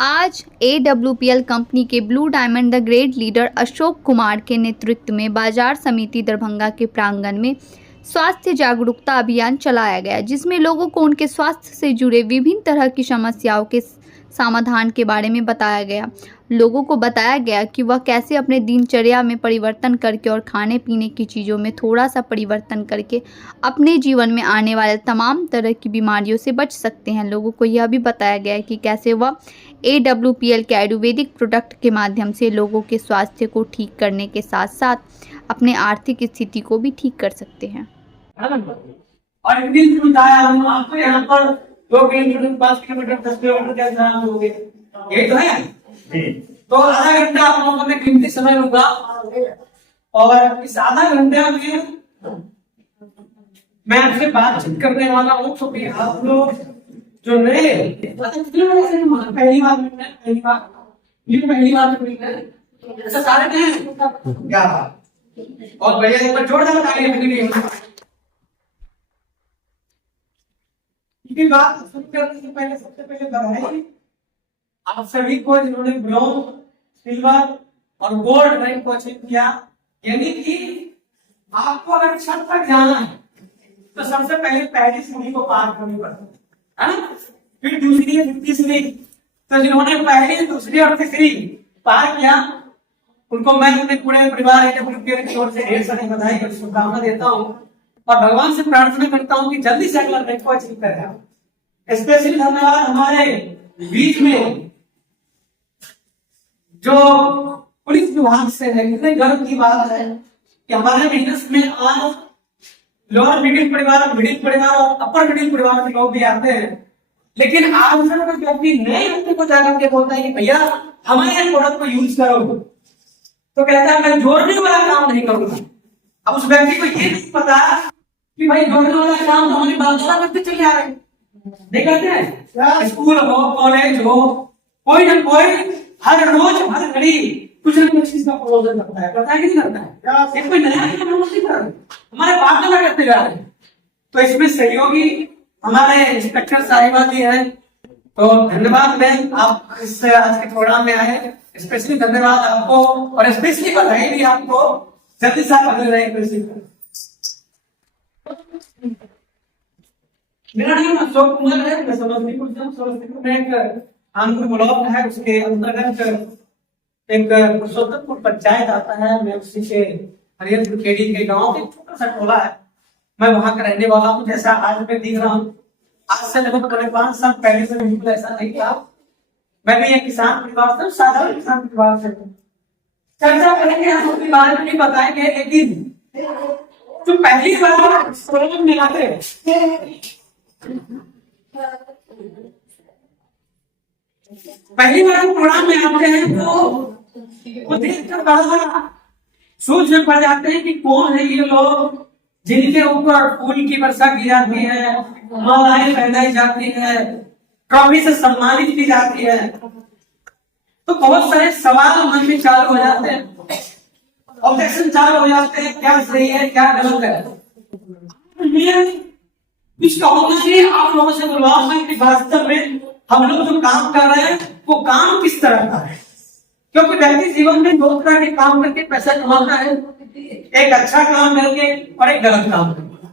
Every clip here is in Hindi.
आज AWPL कंपनी के blue diamond the great leader Ashok Kumar के नेतृत्व में बाजार समिति दरभंगा के प्रांगण में स्वास्थ्य जागरूकता अभियान चलाया गया, जिसमें लोगों को उनके स्वास्थ्य से जुड़े विभिन्न तरह की समस्याओं के समाधान के बारे में बताया गया। लोगों को बताया गया कि वह कैसे अपने दिनचर्या में परिवर्तन करके और खाने पीने की चीज़ों में थोड़ा सा परिवर्तन करके अपने जीवन में आने वाले तमाम तरह की बीमारियों से बच सकते हैं। लोगों को यह भी बताया गया कि कैसे वह AWPL के आयुर्वेदिक प्रोडक्ट के माध्यम से लोगों के स्वास्थ्य को ठीक करने के साथ साथ अपने आर्थिक स्थिति को भी ठीक कर सकते हैं। और एक दिन बताया हम आपको यहाँ पर 2 किलोमीटर 5 किलोमीटर 10 किलोमीटर के अंदर हो गए, ये तो है। तो आधा घंटा आप लोगों ने कीमती समय लूंगा और इस आधा घंटे में मैं आपसे बातचीत करने वाला हूँ। तो आप लोग जो नए पहली बार ऐसा सारे नए क्या और भैया एक बार जोरदार तालियां बात शुरू करने से पहले सबसे पहले बधाई आप सभी को जिन्होंने ब्रॉन्ज, सिल्वर और गोल्ड रैंक को अचीव किया। यानी कि आपको अगर छत तक जाना है तो सबसे पहले पहली सीढ़ी को पार करनी पड़ती है, फिर दूसरी फिर तीसरी। तो जिन्होंने पहली, दूसरी और तीसरी पार किया उनको मैं अपने पूरे परिवार की ओर से ढेर सारी बधाई और शुभकामना देता हूँ और भगवान से प्रार्थना करता हूँ कि जल्दी से अगला रैंक को अचीव करें। स्पेशली धन्यवाद हमारे बीच में जो पुलिस विभाग से है। कितने गर्व की बात है कि हमारे बिजनेस में आज लोअर मिडिल परिवार, मिडिल परिवार और अपर मिडिल परिवार के लोग भी आते हैं, लेकिन आज व्यक्ति नए व्यक्ति को जाकर के बोलता है कि भैया हमारे प्रोडक्ट को यूज करो, तो कहता है मैं जोड़ने वाला काम नहीं करूंगा। अब उस व्यक्ति को ये नहीं पता कि भाई जोड़ने वाला काम हमारे बालदादा करते चले आ रहे हैं, नहीं करते हैं। स्कूल हो, कॉलेज हो, कोई ना कोई हर रोज हर घड़ी कुछ न कुछ चीज का प्रमोशन करता है, करता है कि नहीं करता है? एक कोई नया प्रमोशन नहीं कर रहा, हमारे बाप दादा करते जा रहे हैं। तो इसमें सहयोगी हमारे इंस्पेक्टर साहिबा जी हैं। तो धन्यवाद मैम, आप इस आज के प्रोग्राम में आए, स्पेशली धन्यवाद आपको और स्पेशली बधाई भी आपको। जल्दी से आप अगले रैंक पे। मेरा नाम अशोक कुमार है, मैं समस्तीपुर में एक आनपुर ब्लॉक है, उसके अंतर्गत एक पुरुषोत्तमपुर पंचायत आता है। मैं उसी के हरिहरपुर खेड़ी के गांव के छोटा सा टोला है, मैं वहां का रहने वाला हूँ। जैसा आज मैं दिख रहा हूँ, आज से लगभग 5 साल पहले से बिल्कुल ऐसा नहीं था। मैं भी एक किसान परिवार से, साधारण किसान परिवार से चर्चा करेंगे, हम अपने बारे में बताएंगे। लेकिन जो पहली बार प्रोग्राम में आते हैं तो देखकर बड़ा सोच में पड़ जाते हैं कि कौन है ये लोग जिनके ऊपर फूल की वर्षा की जाती है, मालाएं पहनाई जाती है, ट्रॉफी से सम्मानित की जाती है। तो बहुत सारे सवाल मन में चालू हो जाते हैं, ऑब्जेक्शन चालू हो जाते हैं, क्या सही है क्या गलत है। इसका होना चाहिए आप लोगों से बुलवाना है कि वास्तव में हम लोग जो काम कर रहे हैं वो काम किस तरह का है, क्योंकि व्यक्ति जीवन में 2 तरह के काम करके पैसा कमाता है, एक अच्छा काम करके और एक गलत काम करके।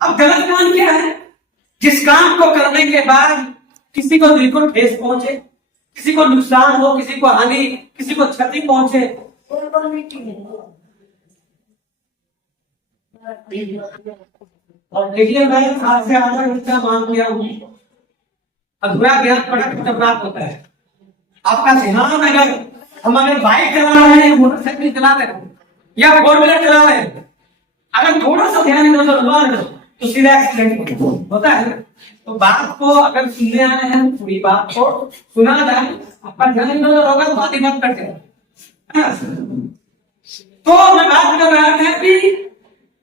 अब गलत काम क्या है? जिस काम को करने के बाद किसी को दिल को ठेस पहुंचे, किसी को नुकसान हो, किसी को हानि, किसी को क्षति पहुंचे। और देखिए मैं आज से आधा घंटा मान गया हूँ, अधूरा ज्ञान बड़ा खतरनाक होता है। आपका ध्यान अगर हम अगर बाइक चला रहे हैं, मोटरसाइकिल चला रहे हैं या 4 व्हीलर चला रहे हैं, अगर थोड़ा सा ध्यान इधर उधर तो सीधा एक्सीडेंट होता है। तो बात को अगर सुनने आए हैं, पूरी बात को सुना जाए, आपका ध्यान इधर उधर होगा तो बात ही मत करते। तो मैं बात कर रहा था कि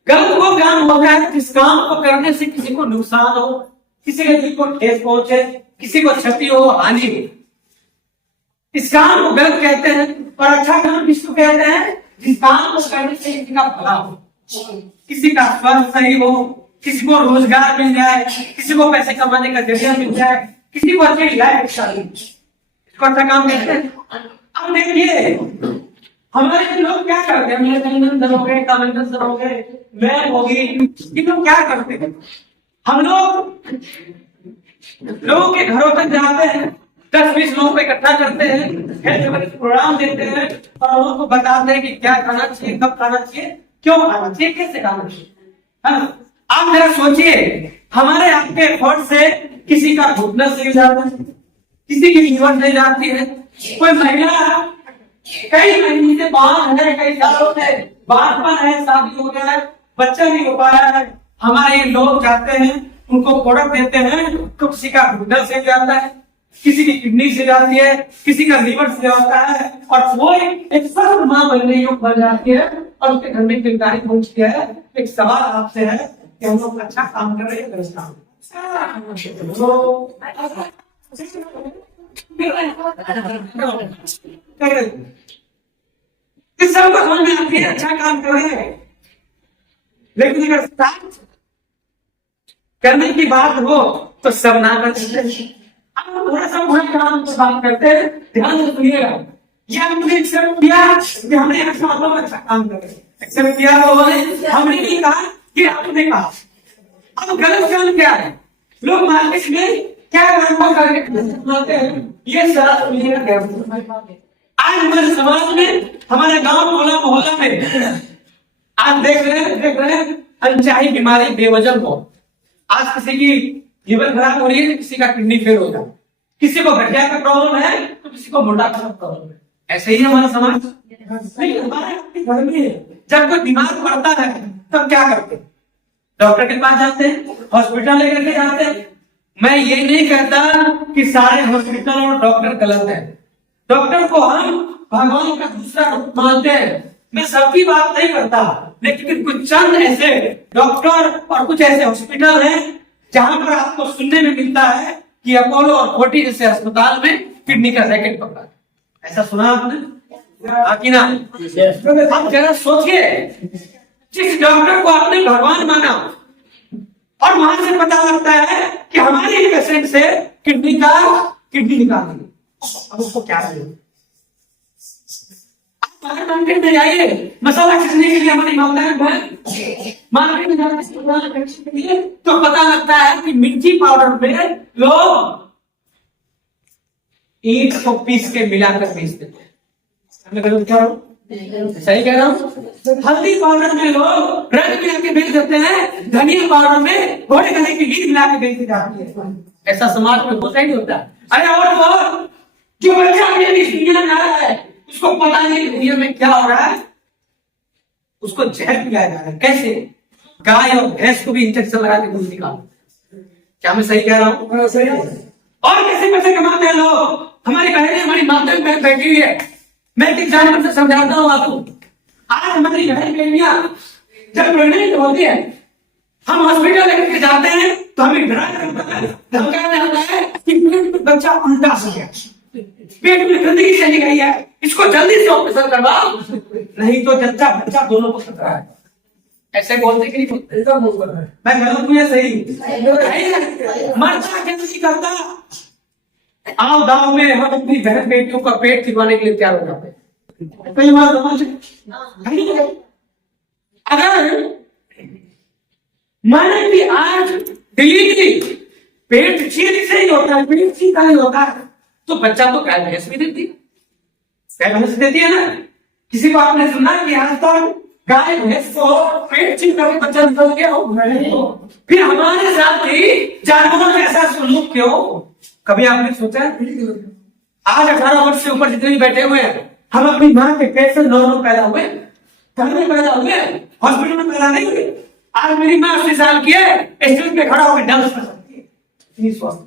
गलत वो काम होता है जिस काम को करने से किसी को नुकसान हो, किसी के दिल को ठेस पहुंचे, किसी को क्षति हो, हानि हो, इस काम को गलत कहते हैं। और अच्छा काम किसको कहते हैं? जिस काम को करने से किसी का भला हो, किसी का स्वास्थ्य सही हो, किसी को रोजगार मिल जाए, किसी को पैसे कमाने का जरिया मिल जाए, किसी को अच्छी लाइफ स्टाइल कौन सा काम करते हैं? अब देखिए हमारे लोग क्या करते हैं, मेरे हो गए, कमेंटर हो गए, मैं होगी, ये लोग क्या करते हैं? हम लोग लोगों के घरों तक जाते हैं, 10-20 लोगों को इकट्ठा करते हैं, हेल्थ प्रोग्राम देते हैं और लोगों को बताते हैं कि क्या खाना चाहिए, कब खाना चाहिए, क्यों खाना चाहिए, कैसे खाना चाहिए, है ना? आप जरा सोचिए, हमारे आपके एफर्ट से किसी का घुटना सही जाता है, किसी की लीवर नहीं जाती है, कोई महिला कई महीने से बाहर है, कई सालों से बाहरपन है, शादी हो गया है, बच्चा नहीं हो पाया है, हमारे ये लोग जाते हैं, उनको प्रोडक्ट देते हैं, तो किसी का घुटना से जाता है, किसी की किडनी से जाती है, किसी का लीवर से जाता है, और वो एक स्वस्थ मां बनने योग्य बन जाती है और उसके घर में किरदारी पहुंचती है। एक सवाल आपसे है कि हम लोग अच्छा काम कर रहे हैं, गलत काम इस सबको समझ में आती है, अच्छा काम कर रहे हैं, लेकिन अगर साथ करने की बात हो तो सब ना करते। अब थोड़ा सा बुरा काम की बात करते हैं, ध्यान से सुनिएगा। ये हमने एक्सेप्ट किया कि हमने अच्छा काम कर रहे हैं, एक्सेप्ट किया तो हमने नहीं कहा कि आपने कहा। अब गलत काम क्या है? लोग मार्केट में क्या काम करते हैं, ये सारा सुनिएगा। आज हमारे समाज में, हमारे गांव टोला मोहल्ला में आज देख रहे हैं अनचाही बीमारी बेवजह हो। आज किसी की लीवर खराब हो रही है, किसी का किडनी फेल हो रहा है, किसी को गठिया का प्रॉब्लम है तो किसी को मोटापा का प्रॉब्लम है। ऐसे ही हमारा समाज। नहीं, हमारे घर में जब कोई बीमार पड़ता है तब क्या करते हैं? डॉक्टर के पास जाते हैं, हॉस्पिटल लेकर के जाते हैं। मैं ये नहीं कहता कि सारे हॉस्पिटल और डॉक्टर गलत है, डॉक्टर को हम भगवान का दूसरा रूप मानते हैं, मैं सबकी बात नहीं करता, लेकिन कुछ चंद ऐसे डॉक्टर और कुछ ऐसे हॉस्पिटल हैं जहां पर आपको सुनने में मिलता है कि अपोलो और फोर्टी जैसे अस्पताल में किडनी का रैकेट पकड़ा। ऐसा सुना आपने? आकी ना? आप जरा सोचिए, जिस डॉक्टर को आपने भगवान माना और वहां से पता लगता है कि हमारे पेशेंट से किडनी निकाल दी, अब उसको क्या करें? मार्केट में जाइए, मसाला खरीदने के लिए हमारी मार्केट में जाने तो पता लगता है कि मिर्ची पाउडर में लोग ईंट को पीस के मिलाकर बेच देते हैं। सही कह रहा हूँ? हल्दी पाउडर में लोग रंग मिला के बेच देते हैं, धनिया पाउडर में घोड़े गले की लीड मिला के बेच जाती है। ऐसा समाज में होता ही नहीं होता। अरे और वो जो बच्चा दुनिया में आ रहा है, उसको पता नहीं दुनिया में क्या हो रहा है, उसको जहर पिलाया जा रहा है। कैसे? गाय और भैंस को भी इंजेक्शन लगा के दूध निकालो। क्या मैं सही कह रहा हूँ? सही। और कैसे पैसे कमाते हैं लोग? हमारी बहनें, हमारी माताएं बहन बैठी हुई है, मैं एक एग्जाम्पल से समझाता हूँ आपको। आज हमारी बहन बेटियां जब प्रेग्नेंट होती है, हम हॉस्पिटल लेकर के जाते हैं तो हमें डराया जाता है कि पेट में बच्चा उल्टा हो गया, पेट में गंदगी चली गई है, इसको जल्दी से ऑपरेशन करवाओ, नहीं तो जच्चा बच्चा दोनों को खतरा है। ऐसे बोलते कि नहीं बोलते? मैं गलत हूँ या सही? मर्चा कैसे करता? आओ गांव में हम अपनी बहन बेटियों का पेट खिलवाने के लिए तैयार हो जाते हैं। कई बार अगर माने कि आज डिलीवरी पेट चीज से ही होता है, पेट सीधा ही होता है, तो बच्चा तो गाय भैंस भी देती है, गाय भैंस देती है ना। किसी को आपने सुना कि आज तक गाय भैंस को पेट चीज करके बच्चा निकल गया हो? फिर हमारे साथ ही जानवरों में ऐसा सलूक क्यों? कभी आपने सोचा? आज 18 वर्ष से ऊपर जितने भी बैठे हुए हैं, हम अपनी माँ के पेट से नॉर्मल पैदा हुए, घर में पैदा हुए, हॉस्पिटल में पैदा नहीं हुए। आज मेरी माँ 80 साल की है, स्टेज पे खड़ा होकर डांस कर सकती है, इतनी स्वस्थ।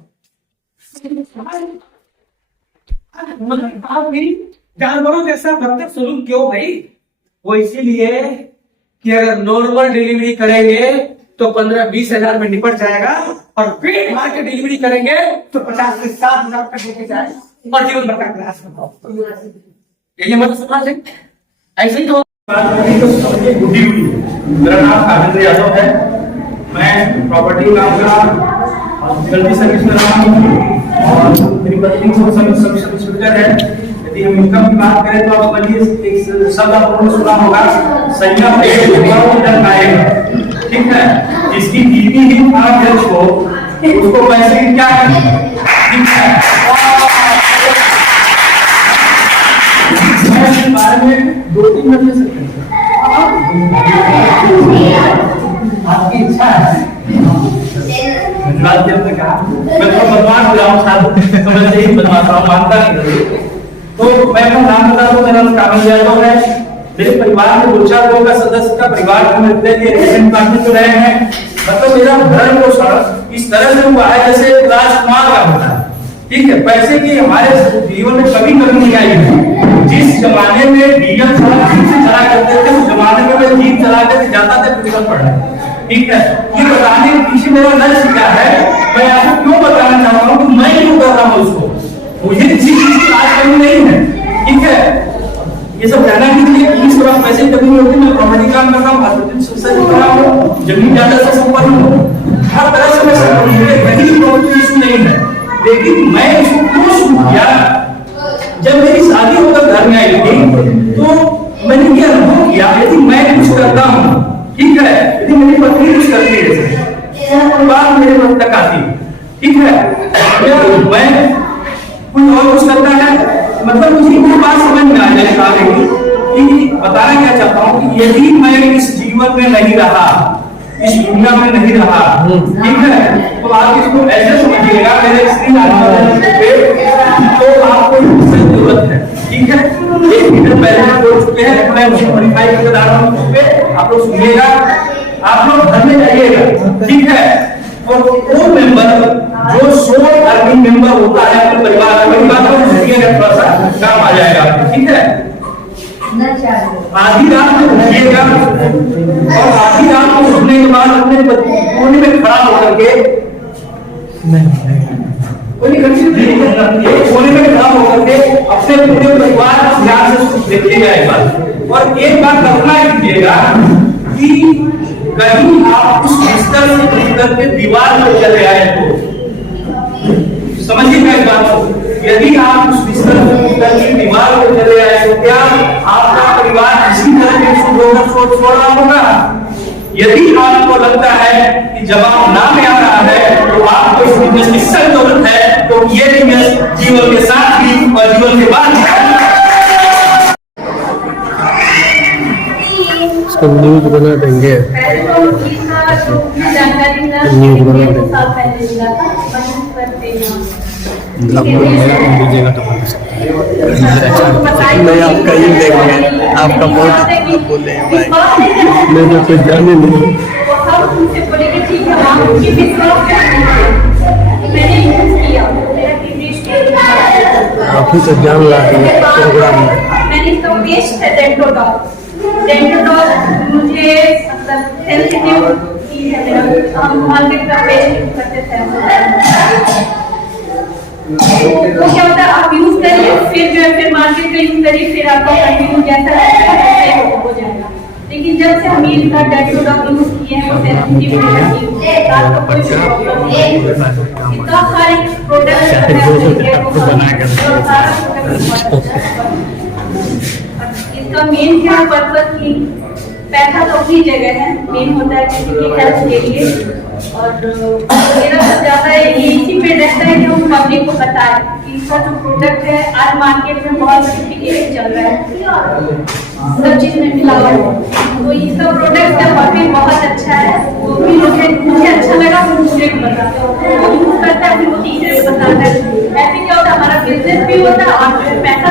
जानवरों जैसा बदतर सलूक क्यों भाई? वो इसीलिए कि अगर नॉर्मल डिलीवरी करेंगे तो 15-20 हजार में निपट जाएगा, और पेट मार के डिलीवरी करेंगे तो 50 से 60 हजार तक लेके जाएगा और जीवन भर का प्रयास करता। यही हमारा समाज है। ऐसे ही तो मेरा नाम कावेंद्र यादव है, मैं प्रॉपर्टी काम का हॉस्पिटल की सर्विस कर रहा हूँ। और मेरी पत्नी सब इंस्पेक्टर है। यदि हम इनकम की बात करें तो आप समझिए एक शब्द आपने सुना होगा, संयम आएगा, ठीक है। जिसकी बीवी ही अध्यक्ष हो उसको पैसे की क्या है, ठीक है। मैं बारे में 2-3 मिनट ले सकते हैं, आपकी इच्छा है। बात जब तक कहा मैं तो बदमाश हो जाऊँ साधु समझ से ही बदमाश रहा हूँ, मानता नहीं। तो मैं अपना नाम बता दूं, मेरा नाम कामल यादव है। मेरे परिवार में 2-4 लोगों का सदस्य का परिवार में रिलेशन पार्टी में रहे हैं। मतलब मेरा भरण पोषण इस तरह से हुआ है जैसे राजकुमार का होता है, ठीक है। पैसे की हमारे जीवन में कभी नहीं आई है। जिस जमाने में डीजल चला करते थे उस जमाने में मैं जीप चला करके जाता था फिजिकल पढ़ने, ठीक है। ये बताने के पीछे मेरा लक्ष्य क्या है, मैं आपको क्यों बताना चाहता हूँ कि मैं क्यों कर रहा हूँ उसको। मुझे किसी चीज की आज कमी नहीं है, ठीक है। ये सब कहना कि पुलिस के पास पैसे की कमी नहीं होती। मैं प्रॉपर्टी काम करता हूँ, हॉस्पिटल से जुड़ा हूँ, जमीन जायदाद से संपन्न हूँ, हर तरह से मैं संपन्न हूँ, कहीं प्रॉपर्टी इशू नहीं है। लेकिन मैं इसको क्यों शुरू किया, जब मेरी शादी होकर घर में आई थी तो मैंने ये अनुभव किया यदि मैं कुछ करता हूँ, ठीक है, यदि मेरी पत्नी कुछ करती है तो बात मेरे मन तक आती, ठीक है। मैं कोई और कुछ करता है, मतलब मुझे वो बात समझ में आ जाएगी कि बताना क्या चाहता हूँ कि यदि मैं इस जीवन में नहीं रहा, इस दुनिया में नहीं रहा, ठीक है, तो आप इसको ऐसे समझिएगा मेरे स्त्री तो आपको जरूरत है, ठीक है। 1 मिनट पहले हम बोल चुके हैं, मैं उसे मॉडिफाई करके बता रहा हूँ, आप लोग सुनिएगा, आप लोग घर में जाइएगा, ठीक है। और वो मेंबर जो सोल अर्निंग मेंबर होता है अपने परिवार में, थोड़ा सा काम आ जाएगा, ठीक है। आधी रात में उठिएगा और आधी रात को उठने के बाद अपने कोने में खड़ा होकर के कोने में खड़ा होकर के अपने पूरे परिवार को ध्यान से देखिएगा एक बार। और एक बात कल्पना कीजिएगा कि कहीं आप उस बिस्तर से उठ करके दीवार पर चले आए तो समझिएगा इस बात को, यदि आप उस बिस्तर से उठ करके दीवार पर चले आए तो क्या आपका परिवार इसी तरह के सोच छोड़ रहा होगा। यदि आपको लगता है कि जवाब ना में आ रहा है तो आपको इस बिजनेस की सख्त जरूरत है, तो ये बिजनेस जीवन के साथ भी और जीवन के बाद न्यूज बना देंगे, न्यूज बना दीजिएगा तो नहीं, आपका ही देंगे, आपका बहुत बोले भाई, मैं तो कुछ जाने नहीं। आप ही तो जान ला प्रोग्राम में मैंने इसका वेस्ट है डेंटोडॉग मुझे मतलब सेंसिटिव चीज है मेरा, हम मार्केट का वेस्ट करते थे। वो क्या होता है, आप यूज करिए फिर जो है फिर मार्केट का यूज करिए, फिर आपका कंटिन्यू जैसा हो जाएगा। लेकिन जब से हम इसका डेंटोडॉग यूज किए हैं वो सेंसिटिव आपका कोई प्रॉब्लम नहीं है। इसका हर एक प्रोडक्ट इसका मेन क्या पर्पस की पैसा तो अपनी जगह है, मेन होता है किसी की हेल्प के लिए। और मेरा तो ज्यादा ये इसी पे रहता है कि हम पब्लिक को बताएं कि इसका जो प्रोडक्ट है आज मार्केट में बहुत सर्टिफिकेट चल रहा है, सब चीज में मिलावट है, तो इसका प्रोडक्ट का वाकई बहुत अच्छा है। वो भी मुझे अच्छा लगा, वो दूसरे को बताता है, वो यूज करता है फिर वो तीसरे को बताता है। ऐसे क्या होता है, हमारा बिजनेस भी होता है और पैसा